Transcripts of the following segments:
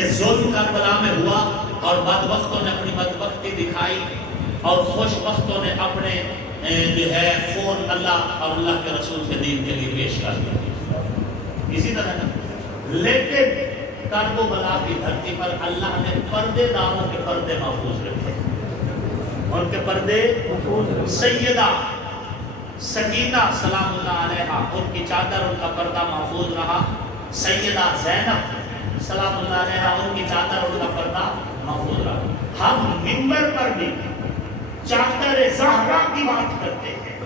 کہ ظلم کربلا میں ہوا اور بدبختوں نے اپنی بدبختی دکھائی اور خوش بختوں نے اپنے جو ہے خون اللہ اور اللہ کے رسول کے دین کے لیے پیش کر دیا. اسی طرح نا لیکن کربلا کی دھرتی پر اللہ نے پردے داروں کے پردے محفوظ رکھے. ان کے پردے سیدہ سکینہ سلام اللہ علیہا ان کی چادر ان کا پردہ محفوظ رہا. سیدہ زینب سلام اللہ علیہا ان کی چادر ان کا پردہ محفوظ رہا. ہم منبر پر بھی چادر زہرا کی بات کرتے ہیں.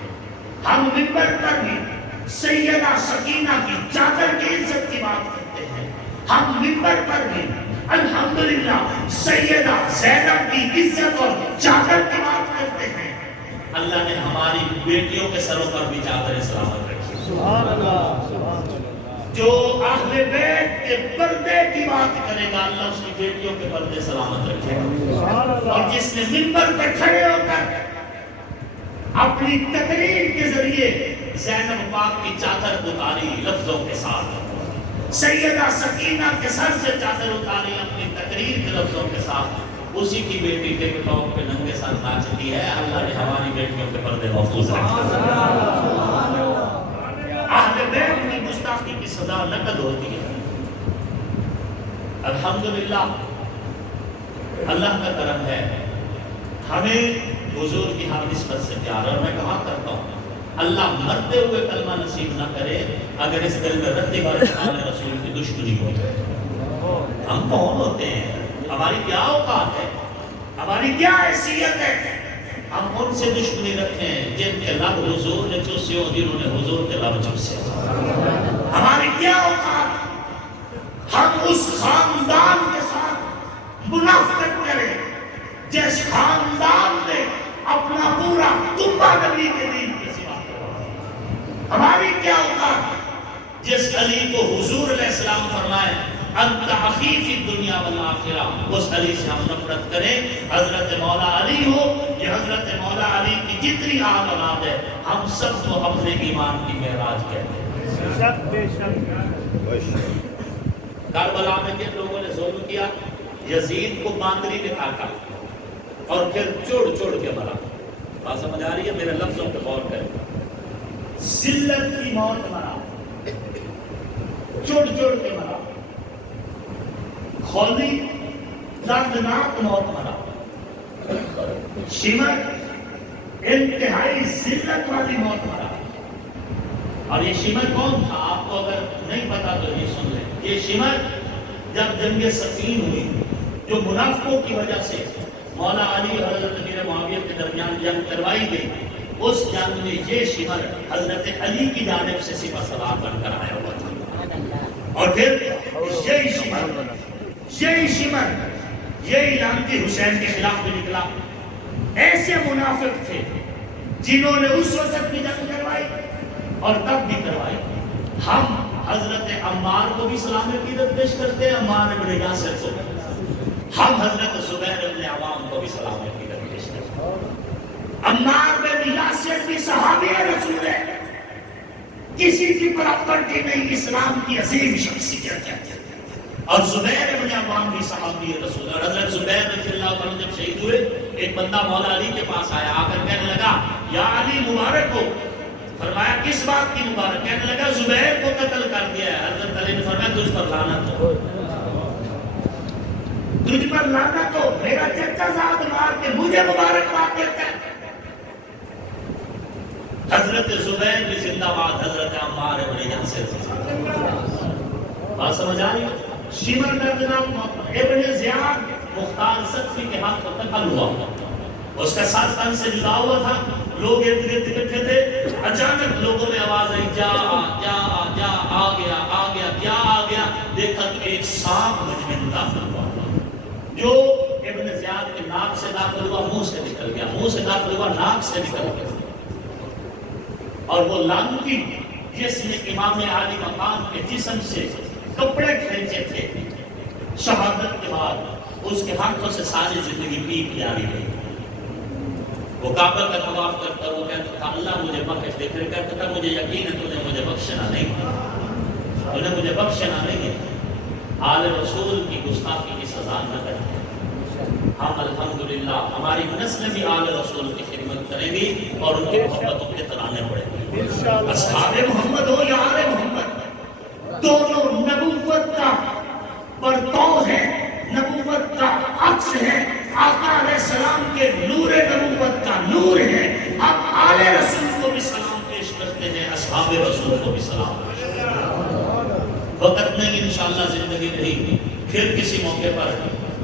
ہم منبر پر بھی سیدہ سکینہ کی چادر کی عزت کی بات کرتے ہیں. ہم منبر پر بھی الحمدللہ سیدہ زینب کی عزت اور چادر کی بات کرتے ہیں. اللہ نے ہماری بیٹیوں کے سروں پر بھی چادر سلامت رکھی. سبحان اللہ. جو اہل بیت کے پردے کی بات کرے گا اللہ اس کی بیٹیوں کے پردے سلامت رکھے گا. اور جس نے منبر پہ کھڑے ہو کر اپنی تقریر کے ذریعے زینب پاک کی چادر اتاری لفظوں کے ساتھ, سیدہ سکینہ کے سر سے چادر اتاری اپنی تقریر کے لفظوں کے ساتھ, اسی کی بیٹی کے ٹاپ پہ ننگے سر ناچتی ہے. اللہ نے ہماری بیٹیوں کے پردے محفوظ رکھے. اہل بیت کی گستاخی کی سزا نقد ہوتی ہے. الحمدللہ اللہ کا کرم ہے, ہمیں حضور کی ہم نسبت سے پیار. اور میں کہا کرتا ہوں اللہ مرتے ہوئے کلمہ نصیب نہ کرے اگر اس دل میں رتی بار رسول کی دشمنی ہو جائے. ہم کون ہوتے ہیں, ہماری کیا اوقات ہے, ہماری کیا حیثیت ہے, ہم ان سے دشمنی رکھیں جن کے لب حضور نے چوسے ہو, جنہوں نے حضور کے لب چوسے. ہماری کیا اوقات, ہم اس خاندان کے ساتھ منافقت کریں جس خاندان نے اپنا پورا کنبہ نبی کے دین کے سوا. ہماری کیا اوقات جس علی کو حضور علیہ السلام فرمائے انت اخی فی الدنیا والآخرہ, اس علی سے ہم نفرت کریں. حضرت مولا علی ہو یا حضرت مولا علی کی جتنی آل اولاد ہے, ہم سب کو اپنے ایمان کی معراج کہتے ہیں. بے شک کربلا میں جن لوگوں نے ظلم کیا, یزید کو باندری نے کاٹا اور پھر چوڑ چوڑ کے مرا. بات سمجھ آ رہی ہے؟ میرے لفظوں پہ غور کریں. ذلت کی موت مرا, چوڑ چوڑ کے مرا. خولی دردناک موت مرا. شمر انتہائی ذلت والی موت مرا. اور یہ شمر کون تھا؟ آپ کو اگر نہیں پتا تو یہ سن لیں. یہ شمر جب جنگ صفین ہوئی, جو منافقوں کی وجہ سے مولا علی اور حضرت امیر معاویہ کے درمیان جنگ کروائی گئی, اس جنگ میں یہ شمر حضرت علی کی جانب سے سپہ سالار بن کر آیا ہوا تھا. اور پھر یہی شمر یہی لعنتی حسین کے خلاف بھی نکلا. ایسے منافق تھے جنہوں نے اس وقت بھی جنگ کروائی اور تب بھی کروائی. ہم حضرت عمار کو بھی سلام عقیدت پیش کرتے ہیں, عمار ابن یاسر کو. ہم حضرت زبیر ابن عوام کو بھی سلام عقیدت پیش کرتے ہیں. عمار بن یاسر بھی صحابی رسول ہے, کسی کی پراپرٹی نہیں, اسلام کی عظیم شخصیت ہے. اور زبیر ابن عوام بھی صحابی رسول. اور حضرت زبیر رضی اللہ عنہ جب شہید ہوئے, ایک بندہ مولا علی کے پاس آیا, آ کر کہنے لگا یا علی مبارک ہو. فرمایا کس بات کی مبارک؟ کہنے لگا زبیر کو قتل کر دیا ہے. حضرت علی نے فرمایا تجھ پر لعنت ہو, تجھ پر لعنت ہو, میرا چچا زاد مار کے مجھے مبارکباد دیتا ہے. حضرت زبیر بھی زندہ باد, حضرت عمار ابن یاسر. بات سمجھ آ رہی ہے؟ شمر دردناک موت. ابن زیاد مختار سقفی کے ہاتھ کو قتل ہوا, اس کا ساتھ تن سے جدا ہوا تھا. لوگ ارد گرد اکٹھے تھے, اچانک لوگوں میں آواز آئی جا جا جا, آ گیا آ گیا. کیا آ گیا؟ دیکھا تو ایک سانپ مجھ میں داخل ہوا, جو ابن زیاد کے ناک سے داخل ہوا, منہ سے نکل گیا, منہ سے داخل ہوا, ناک سے نکل گیا. اور وہ لعنتی جس نے امام عالی مقام کے جسم سے کپڑے کھینچے تھے شہادت کے بعد, اس کے ہاتھوں سے ساری زندگی پیٹ جاری گئی. وہ کعبہ کا طواف کرتا, وہ کہتا تھا اللہ مجھے بخش دے. پھر کہتا تھا مجھے یقین ہے تو نے مجھے بخشنا نہیں ہے, تو نے مجھے بخشنا نہیں ہے. آل رسول کی گستاخی کی سزا نہ کریں۔ ہم الحمدللہ ہماری نسل بھی آل رسول کی خدمت کریں گی اور ان کی محبتوں کے ترانے پڑیں گے۔ اصحاب محمد ہو یا آل محمد، دونوں نبوت کا پرتو ہے، نبوت کا عکس ہے، آقا علیہ السلام کے نور نبوت کا نور ہے۔ ہم آل رسول کو بھی سلام پیش کرتے ہیں، اصحاب رسول کو بھی سلام پیش کرتے ہیں۔ وقت نہیں، انشاءاللہ زندگی رہی، پھر کسی موقع پر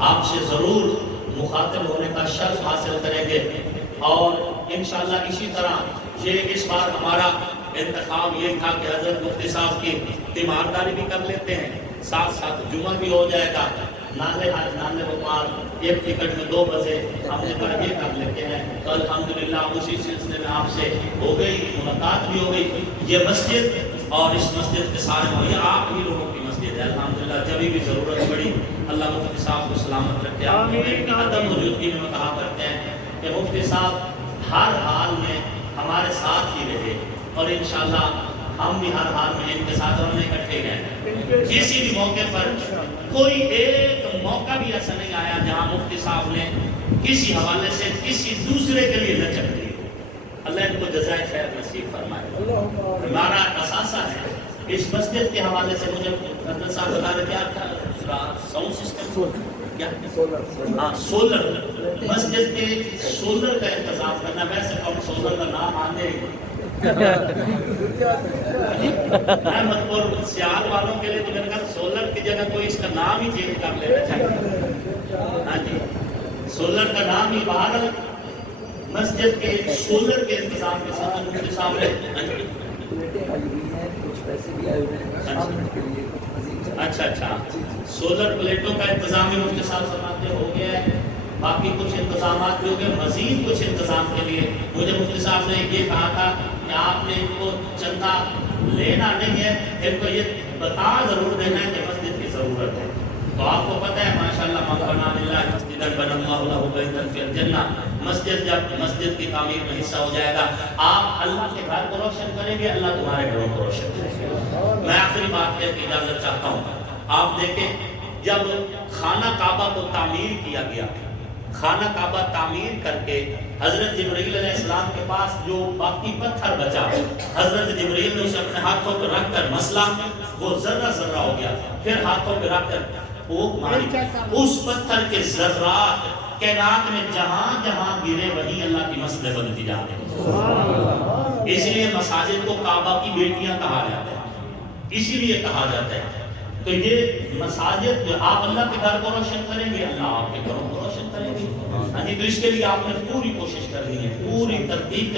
آپ سے ضرور مخاطب ہونے کا شرف حاصل کریں گے، اور انشاءاللہ اسی طرح یہ اس بار ہمارا انتخاب یہ تھا کہ حضرت مفتی صاحب کی تیمارداری بھی کر لیتے ہیں، ساتھ ساتھ جمعہ بھی ہو جائے گا، نانے وقار ایک ٹکٹ میں 2 بجے ہم نے کہا یہ کر لیتے ہیں، تو الحمدللہ اسی سلسلے میں آپ سے ہو گئی ملاقات بھی ہو گئی۔ یہ مسجد اور اس مسجد کے سارے یہ آپ ہی لوگوں کی مسجد ہے، الحمدللہ جبھی بھی ضرورت پڑی اللہ مفتی صاحب کو سلامت رکھے۔ آپ کی عدم موجودگی میں کہا کرتے ہیں کہ مفتی صاحب ہر حال میں ہمارے ساتھ ہی رہے، اور انشاءاللہ ہم بھی ہر حال میں ان کے ساتھ ہم نہیں اکٹھے گئے۔ کسی بھی موقع پر کوئی ایک موقع بھی ایسا نہیں آیا جہاں مفتی صاحب نے کسی حوالے سے کسی دوسرے کے لیے نہ چل دی۔ اللہ ان کو جزائے خیر نصیب فرمائے۔ ہمارا اثاثہ ہے اس مسجد کے حوالے سے، مجھے حضرت صاحب بتا رہے تھے ساؤنڈ سسٹم کیا؟ ہاں سولر، مسجد کے سولر کا انتظام کرنا۔ ویسے ہم سولر کا نام آنے احمد پور سیال والوں کے لیے تو میں نے کہا سولر کی جگہ کوئی اس کا نام ہی چینج کر لینا چاہیے۔ ہاں جی، سولر کا نام ہی باہر مسجد کے سولر کے انتظام کے ساتھ مفتی صاحب نے اچھا سولر پلیٹوں کا انتظام بھی مفتی صاحب فرماتے ہو گیا ہے، باقی کچھ انتظامات بھی ہو گئے، مزید کچھ انتظام کے لیے مجھے مفتی صاحب نے یہ کہا تھا کہ آپ نے ان کو چندہ لینا نہیں ہے، ان کو یہ بتا ضرور دینا ہے کہ مسجد کی ضرورت ہے۔ تو آپ کو پتہ ہے ماشاءاللہ من بنا للہ مسجدا بنى الله له بیتا فی الجنہ، مسجد جب مسجد کی تعمیر میں حصہ ہو جائے گا، آپ اللہ کے گھر کو روشن کریں گے، اللہ تمہارے گھروں کو روشن کریں گے۔ میں آخری بات کہہ کے اجازت چاہتا ہوں، آپ دیکھیں جب خانہ کعبہ کو تعمیر کیا گیا، خانہ کعبہ تعمیر کر کے حضرت جبرائیل علیہ السلام کے پاس جو باقی پتھر بچا، حضرت جبرائیل نے اسے اپنے ہاتھوں پہ رکھ کر مسلا، وہ ذرہ ذرہ ہو گیا، پھر ہاتھوں پہ رکھ کر پھونک ماری، اس پتھر کے ذرات کائنات میں جہاں جہاں گرے وہیں اللہ کی مسجد بنتی جاتی ہے۔ اس لیے مساجد کو کعبہ کی بیٹیاں کہا جاتا ہے، اسی لیے کہا جاتا ہے۔ تو یہ مساجد جو آپ اللہ کے گھر کو روشن کریں گے، اللہ آپ کے گھروں کو روشن کریں گے۔ تو اس کے لیے آپ نے پوری کوشش کرنی ہے، پوری ترتیب